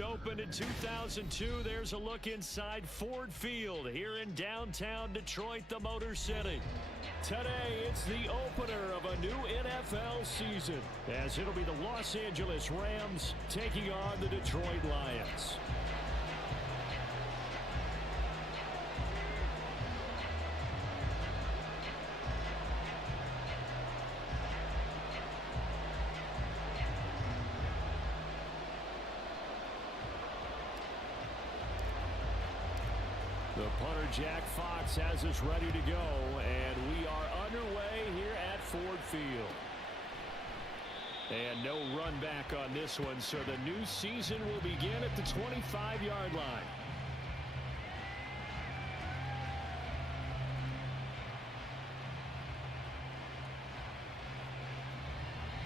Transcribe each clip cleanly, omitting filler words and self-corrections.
Opened in 2002, there's a look inside Ford Field here in downtown Detroit, the Motor City. Today, it's the opener of a new NFL season, as it'll be the Los Angeles Rams taking on the Detroit Lions. The punter, Jack Fox, has us ready to go, and we are underway here at Ford Field. And no run back on this one, so the new season will begin at the 25-yard line.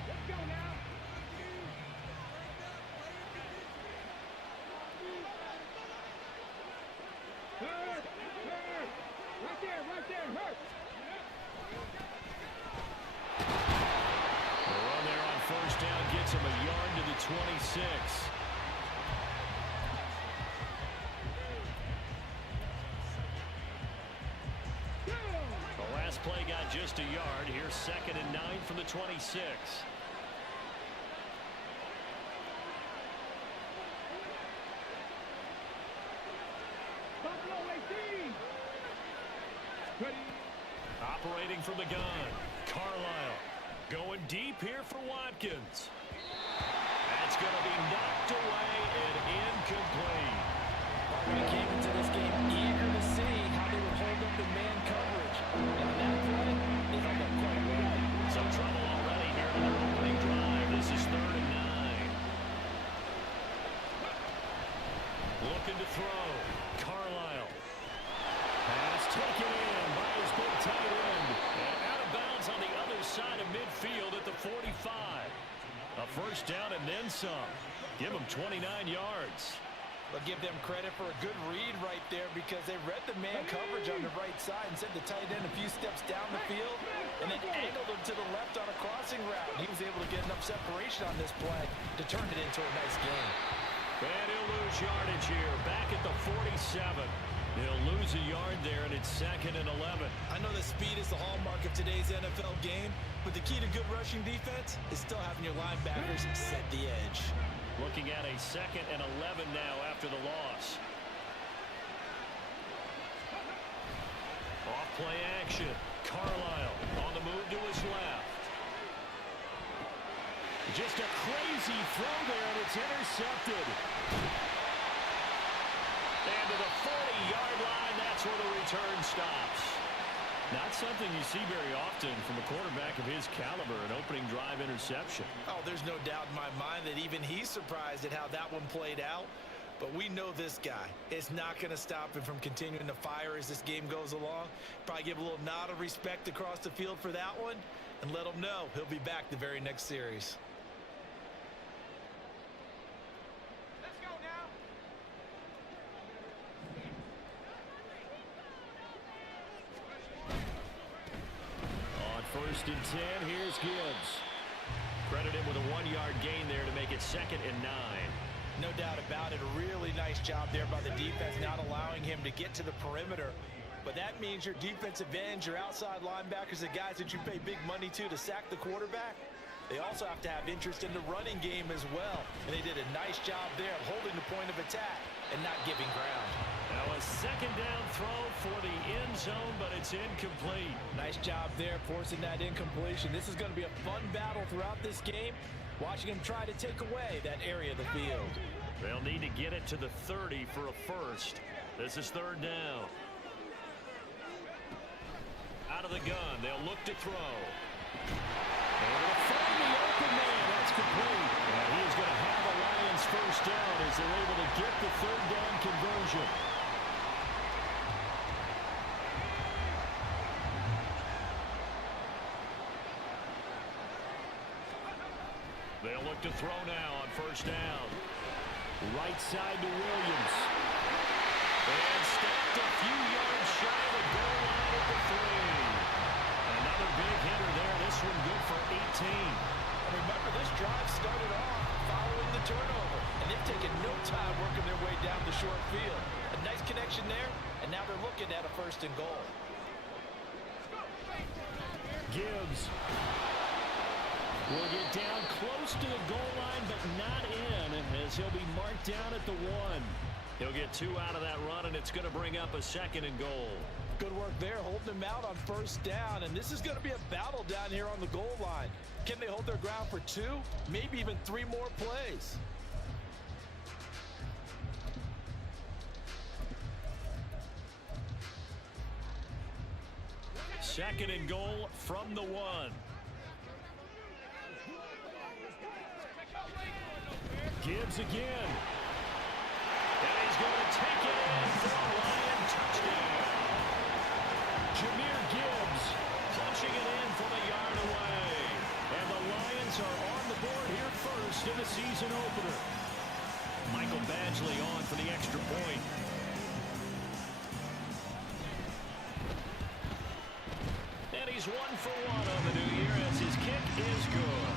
Let's go now. Right there, hurt. The run there on first down gets him a yard to the 26. The last play got just a yard. Here's 2nd and 9 from the 26. Operating from the gun, Carlisle going deep here for Watkins. That's going to be knocked away and incomplete. We came into this game eager to see how they would hold up the man coverage. And on that play, they held up quite well. Some trouble already here on their opening drive. This is 3rd and 9. Looking to throw, Carlisle. Pass taken in by his big tight end. And out of bounds on the other side of midfield at the 45. A first down and then some. Give him 29 yards. But give them credit for a good read right there, because they read the man coverage on the right side and sent the tight end a few steps down the field and then angled him to the left on a crossing route. And he was able to get enough separation on this play to turn it into a nice game. And he'll lose yardage here, back at the 47. He'll lose a yard there, and it's 2nd and 11. I know that speed is the hallmark of today's NFL game, but the key to good rushing defense is still having your linebackers set the edge. Looking at a 2nd and 11 now after the loss. Off play action. Carlisle on the move to his left. Just a crazy throw there, and it's intercepted. And to the 40-yard line, that's where the return stops. Not something you see very often from a quarterback of his caliber, an opening drive interception. Oh, there's no doubt in my mind that even he's surprised at how that one played out. But we know this guy is not going to stop him from continuing to fire as this game goes along. Probably give a little nod of respect across the field for that one and let him know he'll be back the very next series. Let's go now. On 1st and 10, here's Gibbs. Credit him with a 1-yard gain there to make it 2nd and 9. No doubt about it. A really nice job there by the defense, not allowing him to get to the perimeter. But that means your defensive ends, your outside linebackers, the guys that you pay big money to sack the quarterback, they also have to have interest in the running game as well. And they did a nice job there of holding the point of attack and not giving ground. Now a 2nd down throw for the end zone, but it's incomplete. Nice job there forcing that incompletion. This is going to be a fun battle throughout this game, watching him try to take away that area of the field. They'll need to get it to the 30 for a first. This is 3rd down. Out of the gun, they'll look to throw. They'll find the open man. That's complete. And he is going to have a Lions first down as they're able to get the 3rd down conversion. They'll look to throw now on first down. Right side to Williams. And stopped a few yards shy of the goal line at the 3. Another big hitter there. This one good for 18. And remember, this drive started off following the turnover, and they've taken no time working their way down the short field. A nice connection there, and now they're looking at a 1st and goal. Gibbs will get down close to the goal line, but not in, as he'll be marked down at the 1. He'll get 2 out of that run, and it's going to bring up a 2nd and goal. Good work there, holding them out on 1st down, and this is going to be a battle down here on the goal line. Can they hold their ground for 2, maybe even 3 more plays? Second and goal from the 1. Gibbs again. And he's going to take it in for a Lion touchdown. Jahmyr Gibbs punching it in from a yard away. And the Lions are on the board here first in the season opener. Michael Badgley on for the extra point. And he's 1 for 1 on the new year as his kick is good.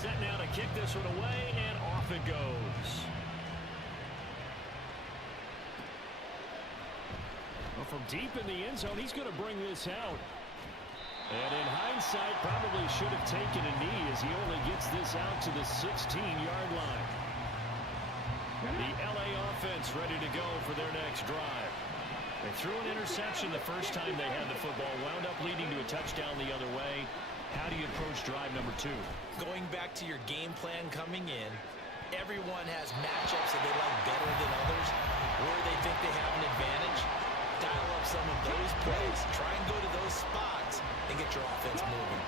Set now to kick this one away, and off it goes. Well, from deep in the end zone, he's going to bring this out. And in hindsight, probably should have taken a knee as he only gets this out to the 16-yard line. The LA offense ready to go for their next drive. They threw an interception the first time they had the football, wound up leading to a touchdown the other way. How do you approach drive number 2? Going back to your game plan coming in, everyone has matchups that they like better than others, where they think they have an advantage. Dial up some of those plays, try and go to those spots, and get your offense moving.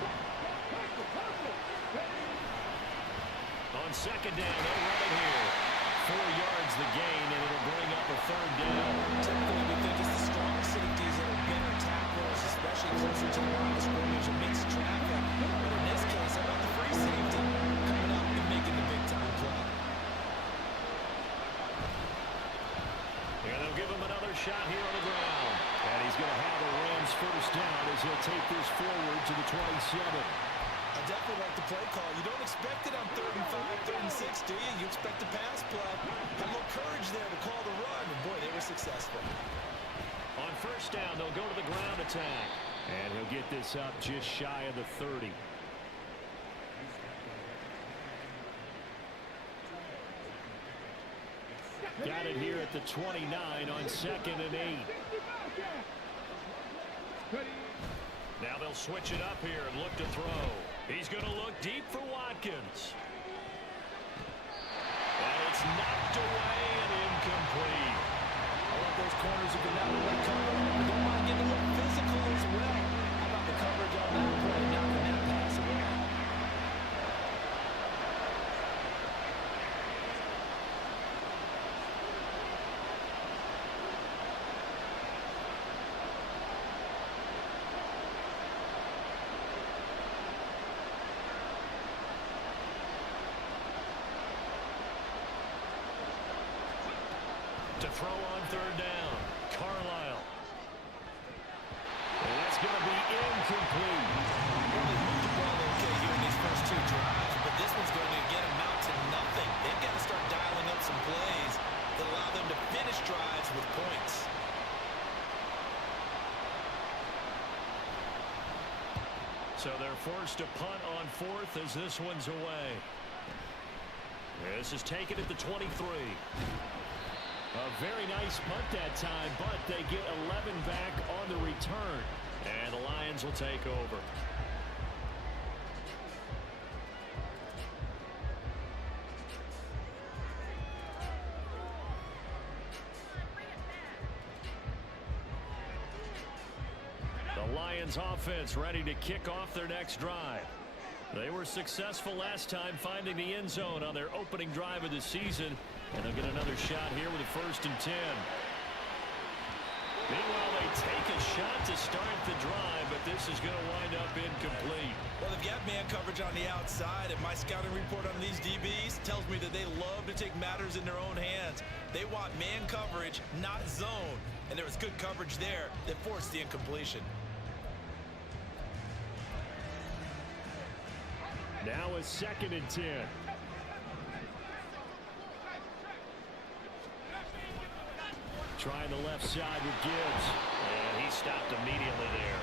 On second down, they'll run it here. 4 yards the gain, and it'll bring up a 3rd down. Typically, we think it's the strong safeties that are better tacklers, especially closer to the line of scrimmage and mixed traffic. But in this case, how about the free safety coming up and making the big-time play? And they'll give him another shot here on the ground. And he's going to have a Rams 1st down as he'll take this forward to the 27. I definitely like the play call. You don't expect it on 3rd and 5, 3rd and 6, do you? You expect a pass play. Had a little courage there to call the run, and boy, they were successful. On 1st down, they'll go to the ground attack. And he'll get this up just shy of the 30. Got it here at the 29 on 2nd and 8. Now they'll switch it up here and look to throw. He's going to look deep for Watkins. And it's knocked away and incomplete. I love those corners who can not only cover, but don't mind getting a little physical as well. How about the coverage on that play, knocking that pass away? To throw on 3rd down, Carlisle. And that's going to be incomplete. Well, they moved the ball okay here in these first 2 drives, but this one's going to get them out to nothing. They've got to start dialing up some plays that allow them to finish drives with points. So they're forced to punt on 4th as this one's away. This is taken at the 23. A very nice punt that time, but they get 11 back on the return. And the Lions will take over. The Lions offense ready to kick off their next drive. They were successful last time finding the end zone on their opening drive of the season. And they'll get another shot here with a 1st and 10. Meanwhile, they take a shot to start the drive, but this is going to wind up incomplete. Well, they've got man coverage on the outside, and my scouting report on these DBs tells me that they love to take matters in their own hands. They want man coverage, not zone. And there was good coverage there that forced the incompletion. Now a 2nd and 10. Trying the left side with Gibbs. And he stopped immediately there.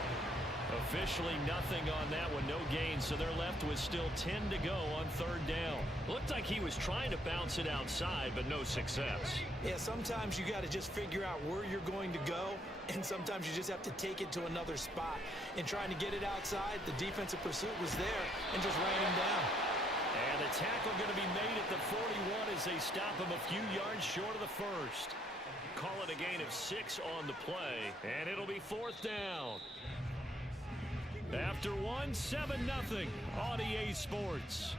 Officially nothing on that one, no gain, so they're left with still 10 to go on 3rd down. Looked like he was trying to bounce it outside, but no success. Yeah, sometimes you got to just figure out where you're going to go, and sometimes you just have to take it to another spot. And trying to get it outside, the defensive pursuit was there and just ran him down. And the tackle going to be made at the 41 as they stop him a few yards short of the first. Call it a gain of 6 on the play, and it'll be 4th down. After 1, 7-0 on EA Sports.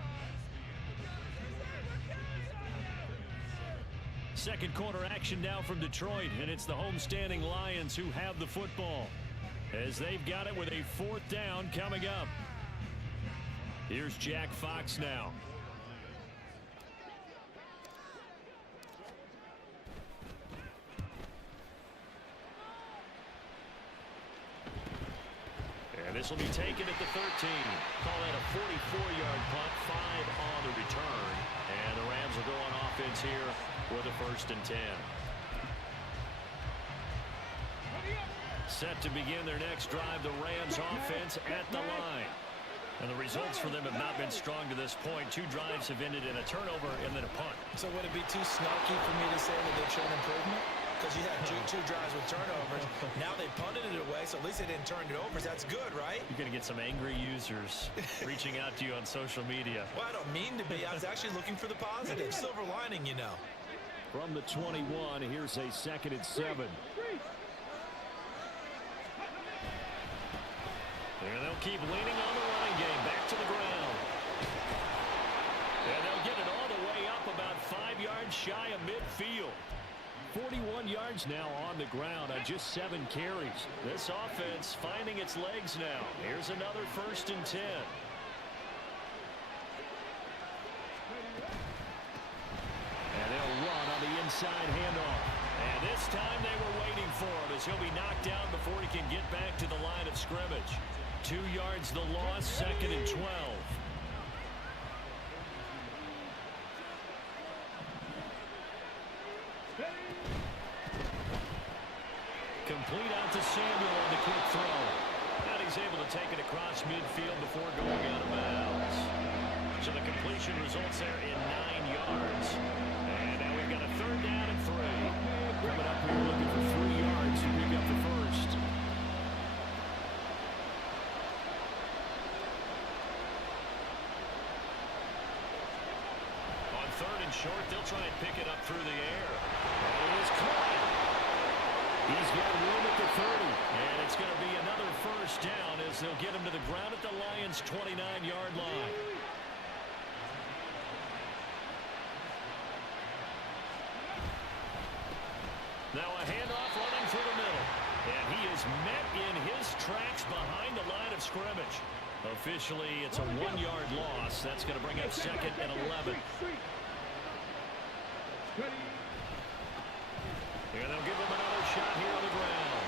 Second quarter action now from Detroit, and it's the homestanding Lions who have the football as they've got it with a 4th down coming up. Here's Jack Fox now. And this will be taken at the 13. Call that a 44-yard punt, 5 on the return. And the Rams will go on offense here with a 1st and 10. Set to begin their next drive, the Rams offense at the line. And the results for them have not been strong to this point. 2 drives have ended in a turnover and then a punt. So would it be too snarky for me to say that they've shown improvement? Because you had 2 drives with turnovers. Now they punted it away, so at least they didn't turn it over. That's good, right? You're going to get some angry users reaching out to you on social media. Well, I don't mean to be. I was actually looking for the positive. Silver lining, you know. From the 21, here's a 2nd and 7. And they'll keep leaning on the running game. Back to the ground. And they'll get it all the way up about 5 yards shy of midfield. 41 yards now on the ground on just 7 carries. This offense finding its legs now. Here's another 1st and 10. And they'll run on the inside handoff. And this time they were waiting for him as he'll be knocked down before he can get back to the line of scrimmage. 2 yards the loss, 2nd and 12. Complete out to Samuel on the quick throw. And he's able to take it across midfield before going out of bounds. So the completion results there in 9 yards. And now we've got a 3rd down and 3. Coming up, we're looking for 3 yards to pick up the first. On 3rd and short, they'll try and pick it up through the air. And it is caught. He's got room at the 30, and it's going to be another 1st down as they'll get him to the ground at the Lions' 29-yard line. Now a handoff running through the middle, and he is met in his tracks behind the line of scrimmage. Officially, it's a 1-yard loss. That's going to bring up 2nd and 11. And they'll give him another shot here on the ground.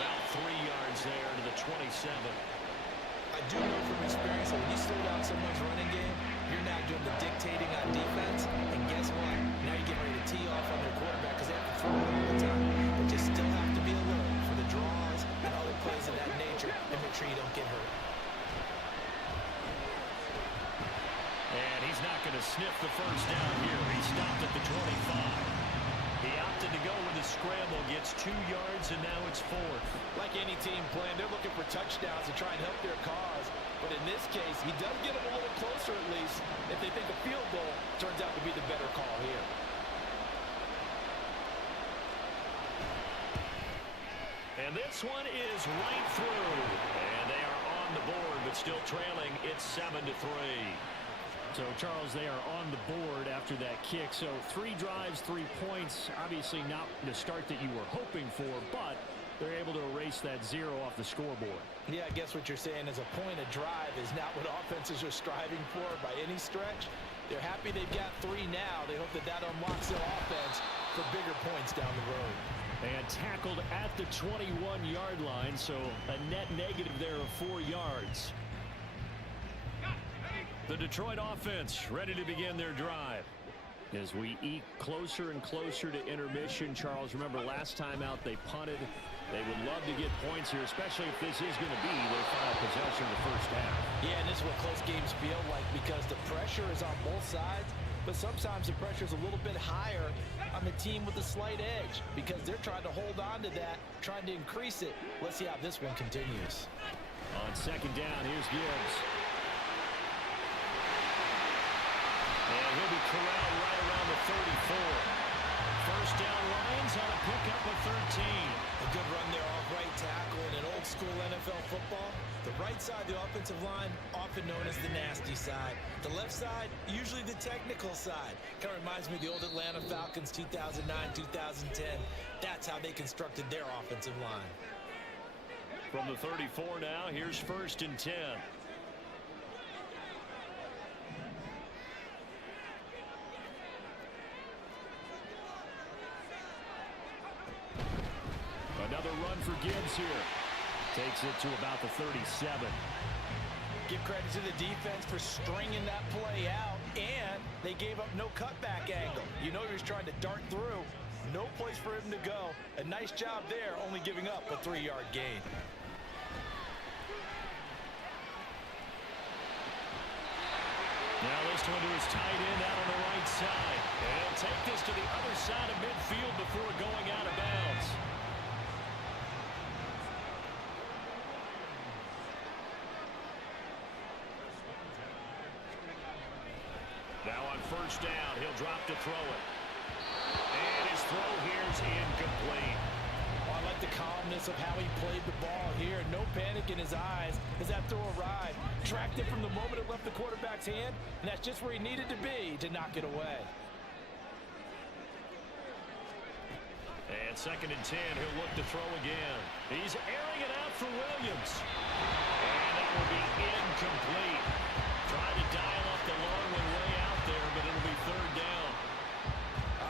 About 3 yards there to the 27. I do know from experience that when you slow down someone's running game, you're not doing the dictating on defense. And guess what? Now you're getting ready to tee off on their quarterback because they have to throw it all the time. But you still have to be alert for the draws and other plays of that nature and make sure you don't get hurt. And he's not going to sniff the 1st down here. He stopped at the 25. He opted to go with the scramble, gets 2 yards, and now it's 4th. Like any team playing, they're looking for touchdowns to try and help their cause. But in this case, he does get them a little closer at least. If they think a field goal turns out to be the better call here. And this one is right through. And they are on the board, but still trailing. It's 7-3. So, Charles, they are on the board after that kick. So 3 drives, 3 points. Obviously not the start that you were hoping for, but they're able to erase that 0 off the scoreboard. Yeah, I guess what you're saying is a point of drive is not what offenses are striving for by any stretch. They're happy they've got 3 now. They hope that that unlocks their offense for bigger points down the road. And tackled at the 21-yard line, so a net negative there of 4 yards. The Detroit offense ready to begin their drive. As we eke closer and closer to intermission, Charles, remember last time out they punted. They would love to get points here, especially if this is going to be their final possession of the first half. Yeah, and this is what close games feel like because the pressure is on both sides, but sometimes the pressure is a little bit higher on the team with a slight edge because they're trying to hold on to that, trying to increase it. Let's see how this one continues. On second down, here's Gibbs. And he'll be corralled right around the 34. First down, Lions on a pickup of 13. A good run there off right tackle in an old school NFL football. The right side of the offensive line, often known as the nasty side. The left side, usually the technical side. Kind of reminds me of the old Atlanta Falcons 2009, 2010. That's how they constructed their offensive line. From the 34 now, here's first and 10. Another run for Gibbs here. Takes it to about the 37. Give credit to the defense for stringing that play out, and they gave up no cutback angle. You know he was trying to dart through. No place for him to go. A nice job there, only giving up a 3-yard gain. Now this one to his tight end out on the right side. And he'll take this to the other side of midfield before going out of bounds. Now on first down, he'll drop to throw it. And his throw here's incomplete. I like the calmness of how he played the ball here. No panic in his eyes as that throw arrived. Tracked it from the moment it left the quarterback's hand, and that's just where he needed to be to knock it away. And second and 10, he'll look to throw again. He's airing it out for Williams. And that will be incomplete. Trying to dial up the long one way out there, but it'll be third down.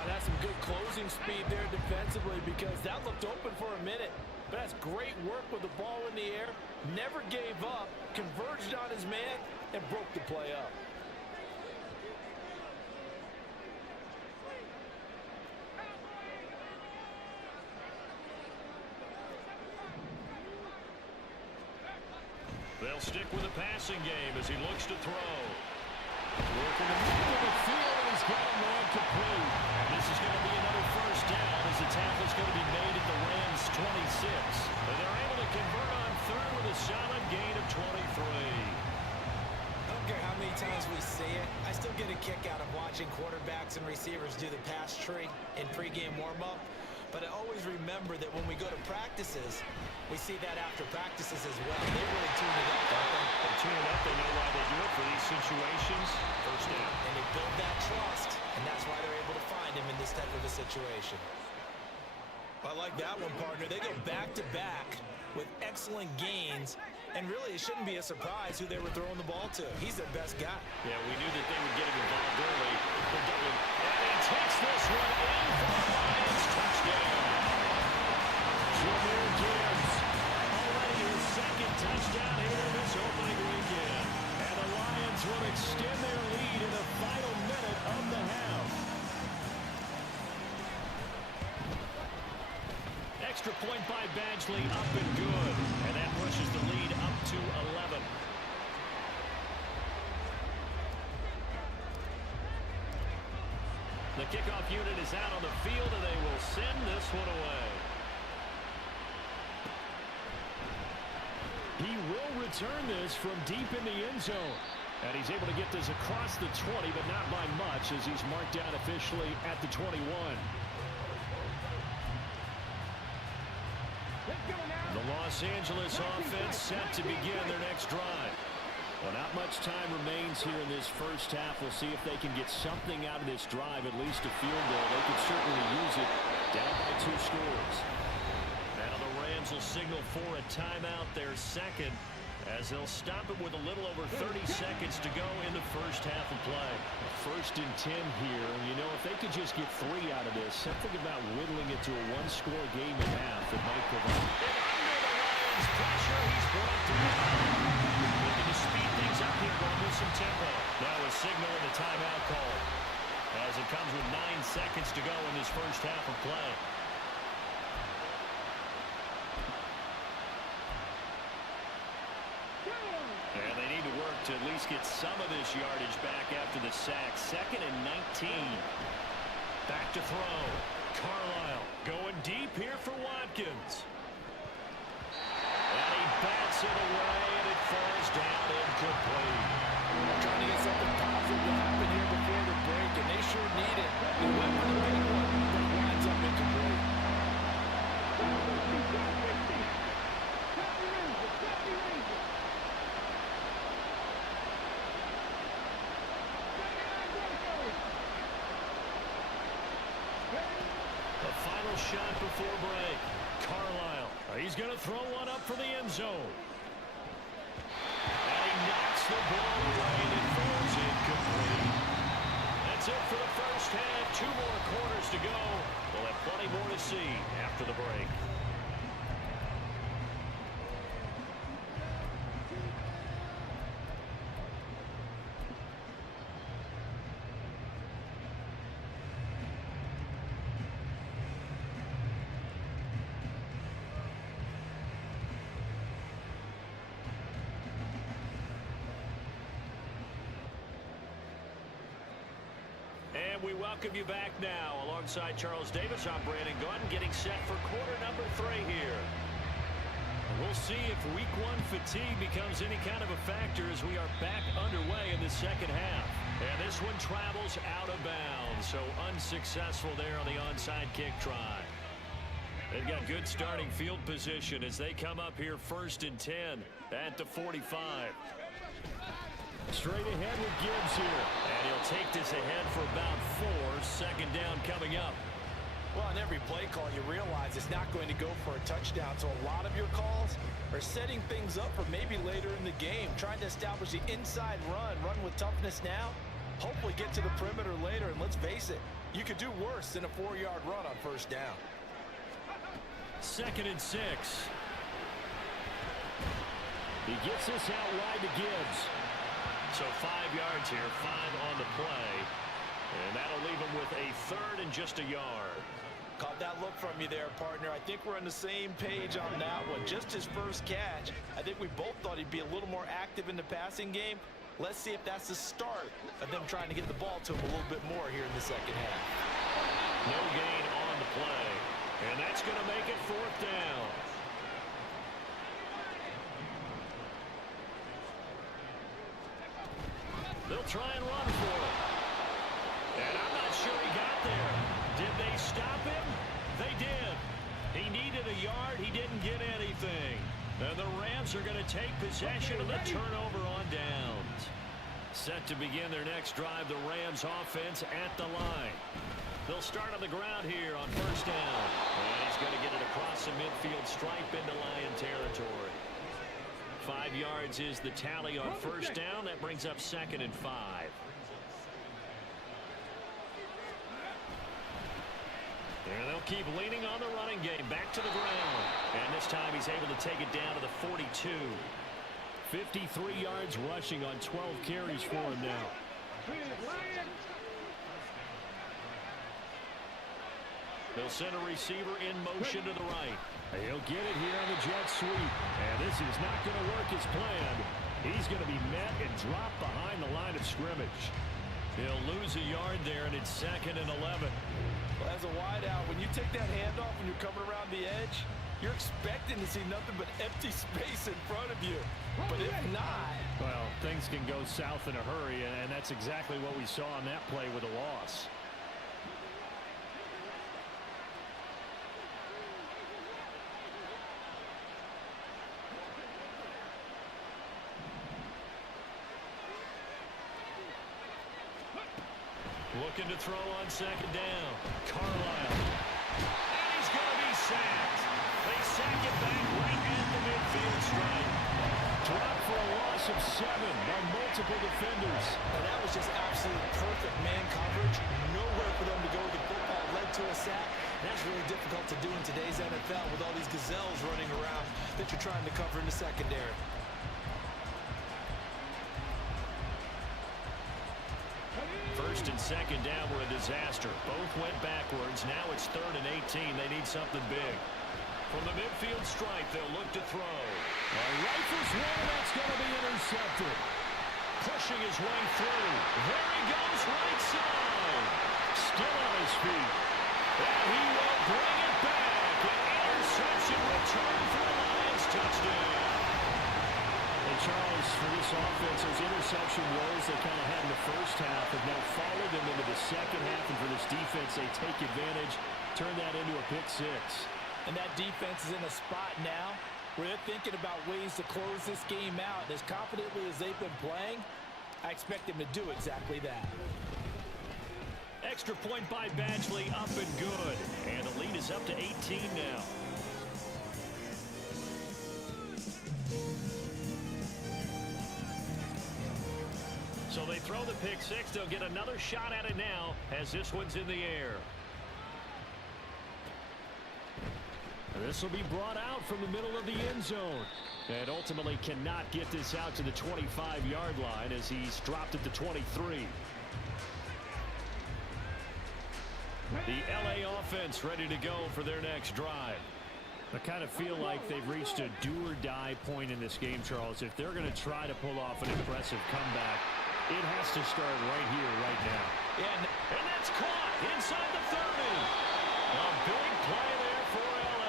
That's some good closing speed there defensively because that looked open for a minute. But that's great work with the ball in the air. Never gave up, converged on his man, and broke the play up. They'll stick with the passing game as he looks to throw. Working the middle of the field, and he's got him there complete. And this is going to be another first down as the tackle's going to be made at the Rams' 26. And they're able to convert on third with a solid gain of 23. I don't care how many times we see it. I still get a kick out of watching quarterbacks and receivers do the pass tree in pregame warm-up. But I always remember that when we go to practices, we see that after practices as well. They really tune it up, don't they? They tune it up. They know why they do it for these situations. First down. And they build that trust, and that's why they're able to find him in this type of a situation. I like that one, partner. They go back-to-back with excellent gains, and really it shouldn't be a surprise who they were throwing the ball to. He's their best guy. Yeah, we knew that they would get him involved early. And he takes this one in for the Lions. Touchdown. Jahmyr Gibbs. Already his second touchdown here in this opening weekend. And the Lions will extend their lead in the final minute of the half. Extra point by Badgley, up and good. And that pushes the lead up to 11. The kickoff unit is out on the field, and they will send this one away. He will return this from deep in the end zone. And he's able to get this across the 20, but not by much, as he's marked down officially at the 21. The Los Angeles offense set to begin their next drive. Well, not much time remains here in this first half. We'll see if they can get something out of this drive, at least a field goal. They could certainly use it down by 2 scores. Now the Rams Browns will signal for a timeout, their second, as they'll stop it with a little over 30 seconds to go in the first half of play. 1st and 10 here. You know, if they could just get 3 out of this, something about whittling it to a one-score game and a half, it might provide. And under the Lions' pressure, he's brought down. Looking to speed things up here, going with some tempo. Now a signal and a timeout call, as it comes with 9 seconds to go in this first half of play. And they need to work to at least get some of this yardage back after the sack. 2nd and 19. Back to throw. Carlisle going deep here for Watkins. And he bats it away, and it falls down incomplete. Trying to get something positive to happen here before the break, and they sure need it. They went for the big one, but it winds up incomplete. The final shot before break. Carlisle. He's going to throw one up for the end zone. And he knocks the ball away, and it falls incomplete. That's it for the first half. 2 more quarters to go. We'll have plenty more to see after the break. And we welcome you back now. Alongside Charles Davis, I'm Brandon Gunn, getting set for quarter number 3 here. And we'll see if week 1 fatigue becomes any kind of a factor as we are back underway in the second half. And this one travels out of bounds, so unsuccessful there on the onside kick try. They've got good starting field position as they come up here 1st and 10 at the 45. Straight ahead with Gibbs here. And he'll take this ahead for about 4. 2nd down coming up. Well, on every play call, you realize it's not going to go for a touchdown. So a lot of your calls are setting things up for maybe later in the game, trying to establish the inside run with toughness now, hopefully get to the perimeter later. And let's face it, you could do worse than a 4-yard run on 1st down. 2nd and 6. He gets this out wide to Gibbs. So 5 yards here, 5 on the play. And that'll leave him with a 3rd and just a yard. Caught that look from you there, partner. I think we're on the same page on that one. Just his first catch. I think we both thought he'd be a little more active in the passing game. Let's see if that's the start of them trying to get the ball to him a little bit more here in the second half. No gain on the play. And that's going to make it 4th down. They'll try and run for it. And I'm not sure he got there. Did they stop him? They did. He needed a yard. He didn't get anything. And the Rams are going to take possession of the turnover on downs. Set to begin their next drive, the Rams offense at the line. They'll start on the ground here on 1st down. And he's going to get it across the midfield stripe into Lion territory. 5 yards is the tally on 1st down. That brings up 2nd and 5. And they'll keep leaning on the running game. Back to the ground. And this time he's able to take it down to the 42. 53 yards rushing on 12 carries for him now. They'll send a receiver in motion to the right. He'll get it here on the jet sweep. And this is not going to work as planned. He's going to be met and dropped behind the line of scrimmage. He'll lose a yard there, and it's 2nd and 11. Well, as a wideout, when you take that handoff and you're coming around the edge, you're expecting to see nothing but empty space in front of you. But if not... Well, things can go south in a hurry, and that's exactly what we saw on that play with a loss. Looking to throw on 2nd down. Carlisle. And he's going to be sacked. They sack it back strike. Dropped for a loss of 7 by multiple defenders. Well, that was just absolute perfect man coverage. Nowhere for them to go with the football. Led to a sack. That's really difficult to do in today's NFL with all these gazelles running around that you're trying to cover in the secondary. First and second down were a disaster. Both went backwards. Now it's 3rd and 18. They need something big. From the midfield stripe, they'll look to throw. Rifles one, that's going to be intercepted. Pushing his way through. There he goes, right side. Still on his feet. And he will bring it back. An interception return for the Lions. Touchdown. And Charles, for this offense, those interception woes they kind of had in the first half have now followed them into the second half. And for this defense, they take advantage, turn that into a pick 6. And that defense is in a spot now where they're thinking about ways to close this game out. As confidently as they've been playing, I expect them to do exactly that. Extra point by Badgley, up and good. And the lead is up to 18 now. So they throw the pick 6. They'll get another shot at it now as this one's in the air. This will be brought out from the middle of the end zone. And ultimately cannot get this out to the 25-yard line as he's dropped at the 23. The LA offense ready to go for their next drive. I kind of feel like they've reached a do-or-die point in this game, Charles. If they're going to try to pull off an impressive comeback, it has to start right here, right now. Yeah, and that's caught inside the 30. A big play there for LA.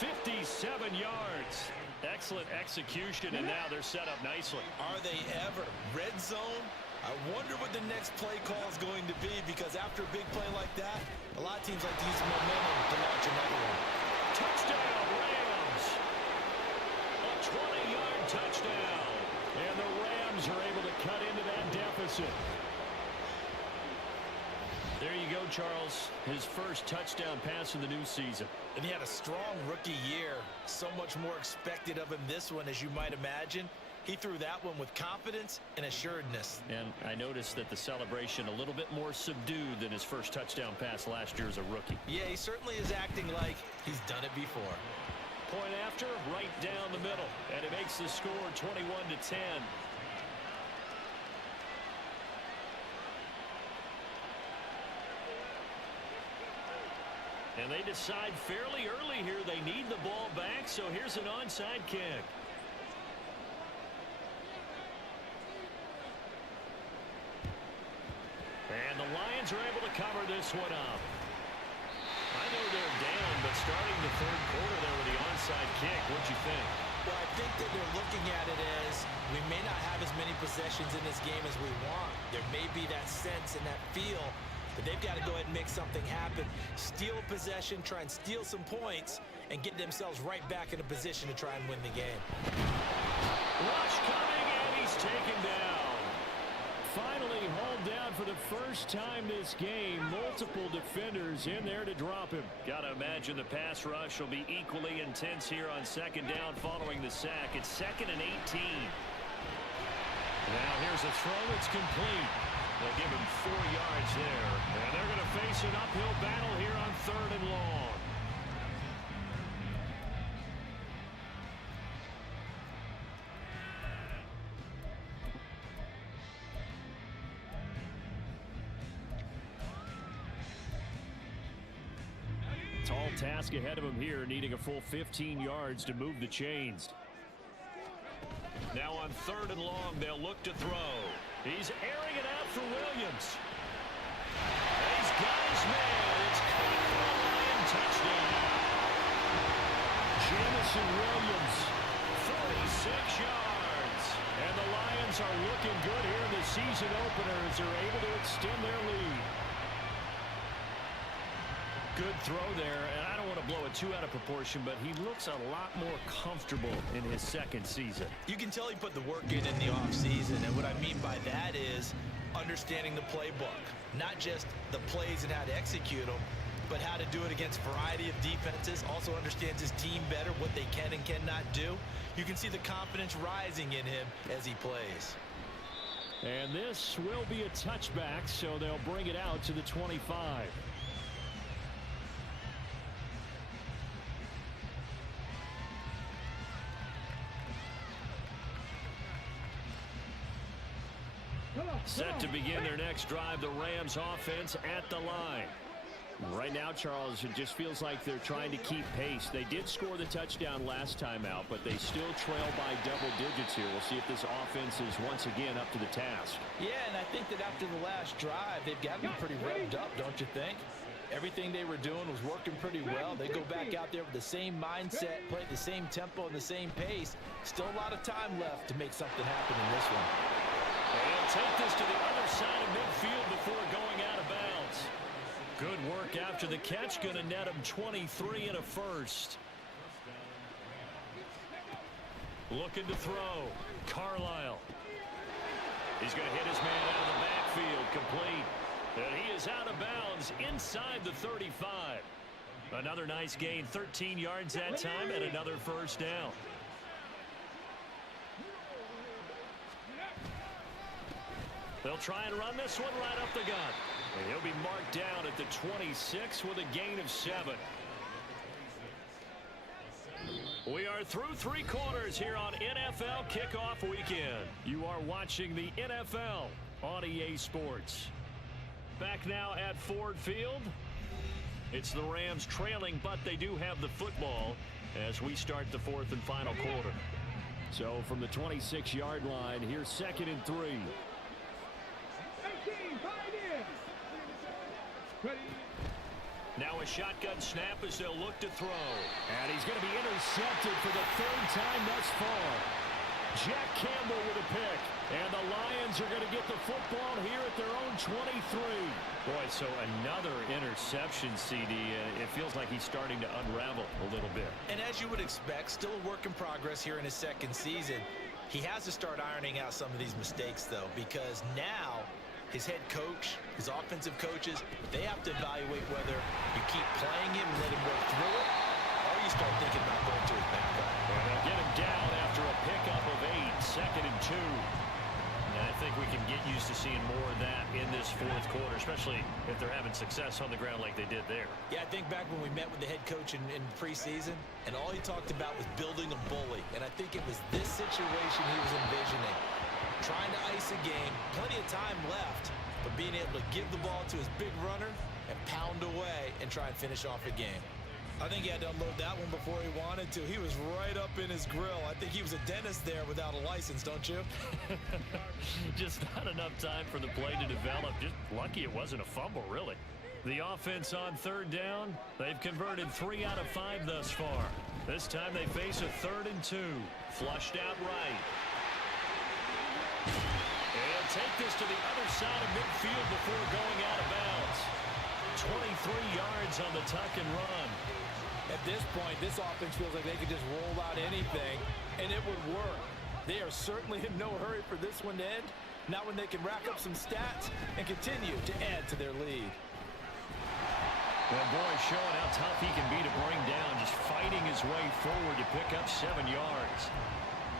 57 yards. Excellent execution, and now they're set up nicely. Are they ever? Red zone? I wonder what the next play call is going to be, because after a big play like that, a lot of teams like to use momentum to launch another one. Touchdown, Rams. A 20-yard touchdown. And the Rams are able to cut into that deficit. There you go, Charles. His first touchdown pass of the new season. And he had a strong rookie year. So much more expected of him this one, as you might imagine. He threw that one with confidence and assuredness. And I noticed that the celebration a little bit more subdued than his first touchdown pass last year as a rookie. Yeah, he certainly is acting like he's done it before. Point after, right down the middle. And it makes the score 21-10. And they decide fairly early here they need the ball back, so here's an onside kick. And the Lions are able to cover this one up. I know they're down, but starting the third quarter there with the onside kick, what'd you think? Well, I think that they're looking at it as we may not have as many possessions in this game as we want. There may be that sense and that feel, but they've got to go ahead and make something happen. Steal a possession, try and steal some points, and get themselves right back in a position to try and win the game. Rush coming, and he's taken down. Finally hauled down for the first time this game. Multiple defenders in there to drop him. Got to imagine the pass rush will be equally intense here on second down following the sack. It's 2nd and 18. Now here's a throw. It's complete. They'll give him 4 yards there. And they're going to face an uphill battle here on 3rd and long. Tall task ahead of him here, needing a full 15 yards to move the chains. Now on 3rd and long, they'll look to throw. He's airing it out for Williams. And he's got his man. It's caught for a Lion touchdown. Jamison Williams, 46 yards. And the Lions are looking good here in the season opener as they're able to extend their lead. Good throw there, and I don't want to blow it too out of proportion, but he looks a lot more comfortable in his second season. You can tell he put the work in the offseason, and what I mean by that is understanding the playbook. Not just the plays and how to execute them, but how to do it against a variety of defenses. Also understands his team better, what they can and cannot do. You can see the confidence rising in him as he plays. And this will be a touchback, so they'll bring it out to the 25. Set to begin their next drive, the Rams offense at the line. Right now, Charles, it just feels like they're trying to keep pace. They did score the touchdown last time out, but they still trail by double digits here. We'll see if this offense is once again up to the task. Yeah, and I think that after the last drive, they've got to be pretty revved up, don't you think? Everything they were doing was working pretty well. They go back out there with the same mindset, play at the same tempo and the same pace. Still a lot of time left to make something happen in this one. They'll take this to the other side of midfield before going out of bounds. Good work after the catch. Going to net him 23 and a first. Looking to throw. Carlisle. He's going to hit his man out of the backfield. Complete. And he is out of bounds inside the 35. Another nice gain. 13 yards that time and another first down. They'll try and run this one right up the gut. And he'll be marked down at the 26 with a gain of 7. We are through 3 quarters here on NFL Kickoff Weekend. You are watching the NFL on EA Sports. Back now at Ford Field. It's the Rams trailing, but they do have the football as we start the 4th and final quarter. So from the 26-yard line, here's 2nd and 3. Now a shotgun snap as they'll look to throw. And he's going to be intercepted for the 3rd time thus far. Jack Campbell with a pick. And the Lions are going to get the football here at their own 23. Boy, so another interception, CD. It feels like he's starting to unravel a little bit. And as you would expect, still a work in progress here in his 2nd season. He has to start ironing out some of these mistakes, though, because now his head coach, his offensive coaches, they have to evaluate whether you keep playing him and let him work through it, or you start thinking about going to his backup. And they'll get him down after a pickup of 8, 2nd and 2. And I think we can get used to seeing more of that in this 4th quarter, especially if they're having success on the ground like they did there. Yeah, I think back when we met with the head coach in preseason, and all he talked about was building a bully. And I think it was this situation he was envisioning. Trying to ice a game, plenty of time left, but being able to give the ball to his big runner and pound away and try and finish off a game. I think he had to unload that one before he wanted to. He was right up in his grill. I think he was a dentist there without a license, don't you? Just not enough time for the play to develop. Just lucky it wasn't a fumble, really. The offense on 3rd down, they've converted 3 out of 5 thus far. This time they face a 3rd and 2. Flushed out right. They'll take this to the other side of midfield before going out of bounds. 23 yards on the tuck and run. At this point, this offense feels like they could just roll out anything, and it would work. They are certainly in no hurry for this one to end. Not when they can rack up some stats and continue to add to their lead. Well, boy, showing how tough he can be to bring down, just fighting his way forward to pick up 7 yards.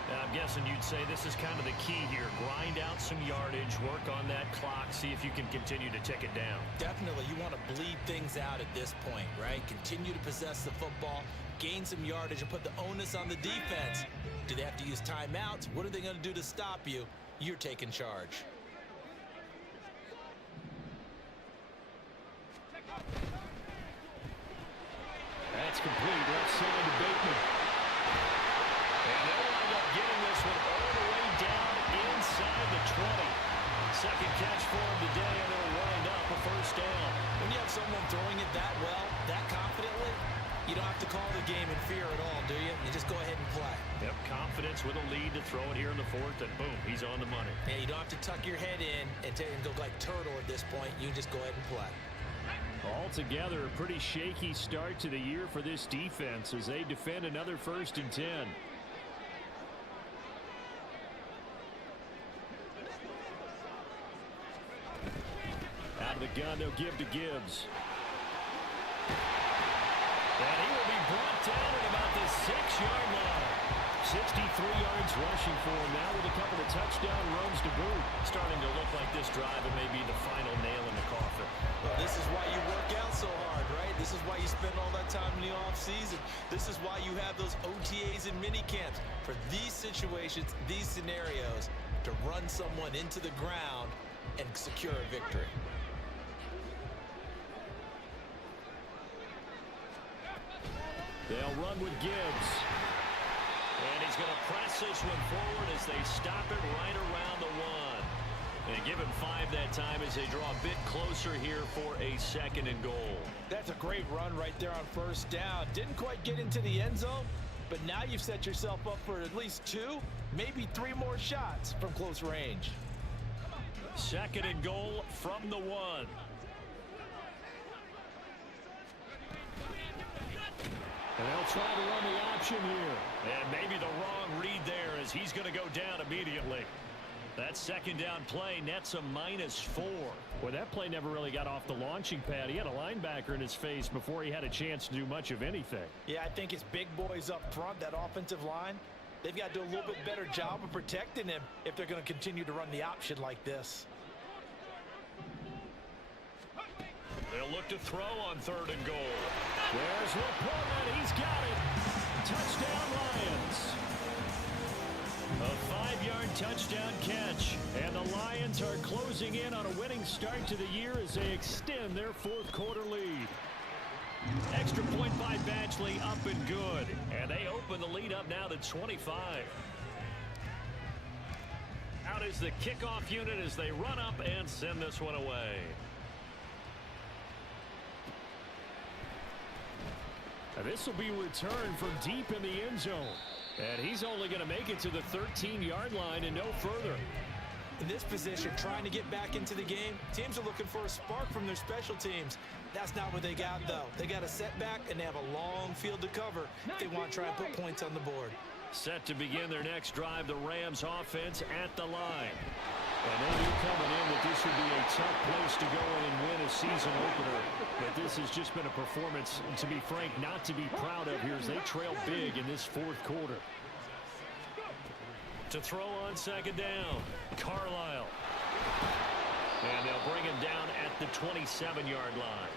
Now, I'm guessing you'd say this is kind of the key here. Grind out some yardage, work on that clock, see if you can continue to tick it down. Definitely. You want to bleed things out at this point, right? Continue to possess the football, gain some yardage, and put the onus on the defense. Do they have to use timeouts? What are they going to do to stop you? You're taking charge. That's complete. Left side to Bateman. And they'll wind up getting this one all the way down inside the 20. Second catch for him today, and they'll wind up a first down. When you have someone throwing it that well, that confidently, you don't have to call the game in fear at all, do you? You just go ahead and play. Yep, confidence with a lead to throw it here in the 4th, and boom, he's on the money. Yeah, you don't have to tuck your head in and go like turtle at this point. You just go ahead and play. Altogether, a pretty shaky start to the year for this defense as they defend another 1st and 10. Out of the gun, they'll give to Gibbs. And he will be brought down at about the 6-yard line. 63 yards rushing for him now with a couple of touchdown runs to boot. Starting to look like this drive it may be the final nail in the coffin. Well, this is why you work out so hard, right? This is why you spend all that time in the offseason. This is why you have those OTAs and mini camps. For these situations, these scenarios, to run someone into the ground and secure a victory. They'll run with Gibbs. And he's going to press this one forward as they stop it right around the 1. And give him 5 that time as they draw a bit closer here for a 2nd and goal. That's a great run right there on first down. Didn't quite get into the end zone, but now you've set yourself up for at least 2, maybe 3 more shots from close range. 2nd and goal from the 1. And they'll try to run the option here. And maybe the wrong read there as he's going to go down immediately. That 2nd down play nets a -4. Well, that play never really got off the launching pad. He had a linebacker in his face before he had a chance to do much of anything. Yeah, I think it's big boys up front, that offensive line. They've got to do a little bit better job of protecting him if they're going to continue to run the option like this. They'll look to throw on 3rd and goal. There's LaPorta. He's got it. Touchdown Lions. A 5-yard touchdown catch. And the Lions are closing in on a winning start to the year as they extend their 4th quarter lead. Extra point by Badgley up and good. And they open the lead up now to 25. Out is the kickoff unit as they run up and send this one away. This will be returned from deep in the end zone. And he's only going to make it to the 13-yard line and no further. In this position, trying to get back into the game, teams are looking for a spark from their special teams. That's not what they got, though. They got a setback, and they have a long field to cover if they want to try and put points on the board. Set to begin their next drive, the Rams offense at the line. And they knew coming in that this would be a tough place to go in and win a season opener. But this has just been a performance, to be frank, not to be proud of here as they trail big in this 4th quarter. To throw on 2nd down, Carlisle. And they'll bring him down at the 27-yard line.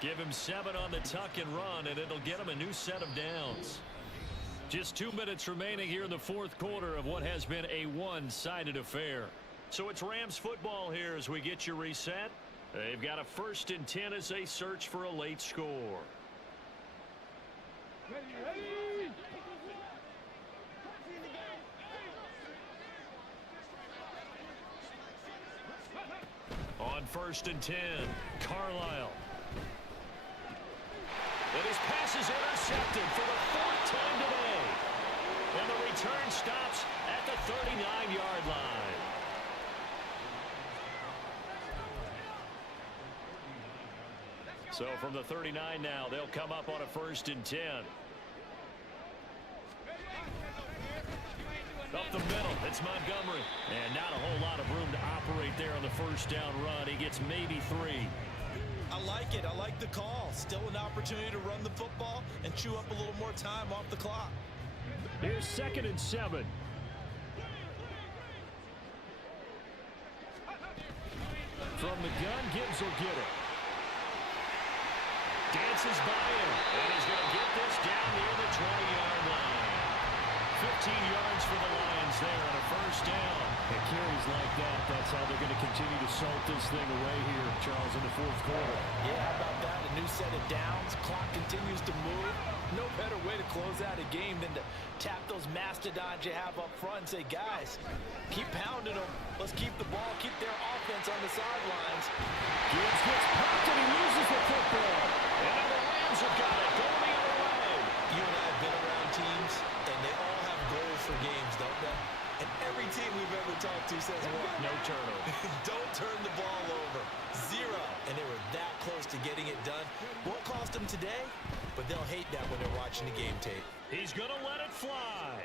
Give him 7 on the tuck and run, and it'll get him a new set of downs. Just 2 minutes remaining here in the 4th quarter of what has been a one-sided affair. So it's Rams football here as we get you reset. They've got a 1st and 10 as they search for a late score. On 1st and 10, Carlisle. And his pass is intercepted for the 4th time today. And the return stops at the 39-yard line. So from the 39 now, they'll come up on a 1st and 10. Up the middle, it's Montgomery. And not a whole lot of room to operate there on the 1st down run. He gets maybe 3. I like it. I like the call. Still an opportunity to run the football and chew up a little more time off the clock. Here's 2nd and 7. From the gun, Gibbs will get it. Dances by him, and he's going to get this down near the 20-yard line. 15 yards for the Lions there on a 1st down. And carries like that, that's how they're going to continue to salt this thing away here, Charles, in the 4th quarter. Yeah, how about that? A new set of downs. Clock continues to move. No better way to close out a game than to tap those mastodons you have up front and say, guys, keep pounding them. Let's keep the ball, keep their offense on the sidelines. Gibbs gets popped and he loses the football. And now the Rams have got it going the other way. You and I have been around teams, and they all have goals for games, don't they? And every team we've ever talked to says what? No turnover. Don't turn the ball over. 0. And they were that close to getting it done. Won't cost them today, but they'll hate that when they're watching the game tape. He's going to let it fly.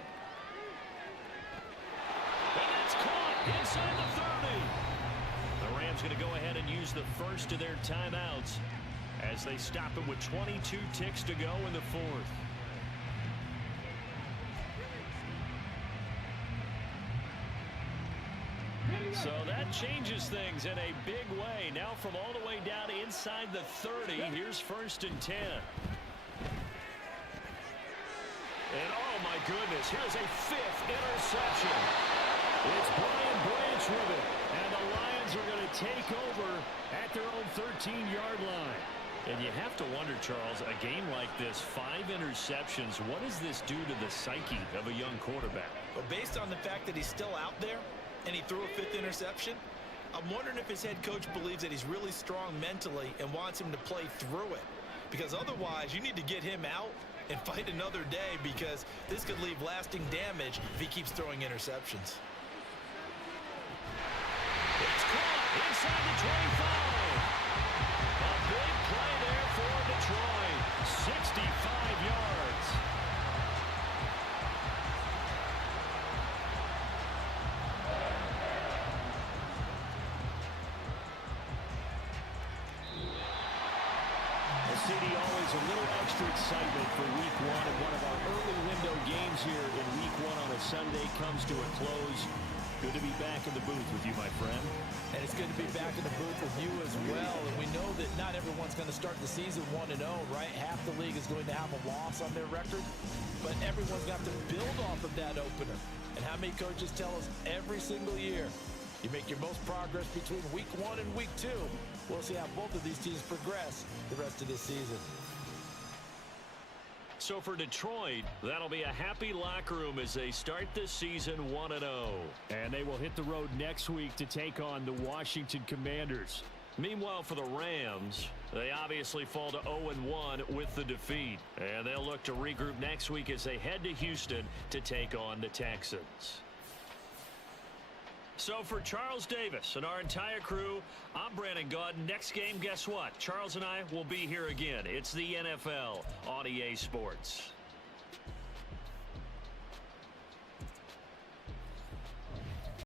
And it's caught inside the 30. The Rams going to go ahead and use the first of their timeouts as they stop it with 22 ticks to go in the fourth. So that changes things in a big way. Now from all the way down inside the 30, here's 1st and 10. And oh my goodness, here's a 5th interception. It's Brian Branch with it. And the Lions are going to take over at their own 13-yard line. And you have to wonder, Charles, a game like this, 5 interceptions, what does this do to the psyche of a young quarterback? Well, based on the fact that he's still out there and he threw a 5th interception, I'm wondering if his head coach believes that he's really strong mentally and wants him to play through it. Because otherwise, you need to get him out and fight another day, because this could leave lasting damage if he keeps throwing interceptions. It's caught inside the 25. A big play there for Detroit. 65 yards. CD, always a little extra excitement for week one, and one of our early window games here in week one on a Sunday comes to a close. Good to be back in the booth with you, my friend. And it's good to be back in the booth with you as well. And we know that not everyone's going to start the season 1-0, right? Half the league is going to have a loss on their record, but everyone's got to build off of that opener. And how many coaches tell us every single year, you make your most progress between week 1 and week 2. We'll see how both of these teams progress the rest of this season. So for Detroit, that'll be a happy locker room as they start this season 1-0. And they will hit the road next week to take on the Washington Commanders. Meanwhile, for the Rams, they obviously fall to 0-1 with the defeat. And they'll look to regroup next week as they head to Houston to take on the Texans. So for Charles Davis and our entire crew, I'm Brandon Gaudin. Next game, guess what? Charles and I will be here again. It's the NFL on EA Sports.